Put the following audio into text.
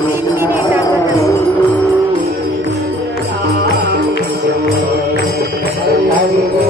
তিন দিনের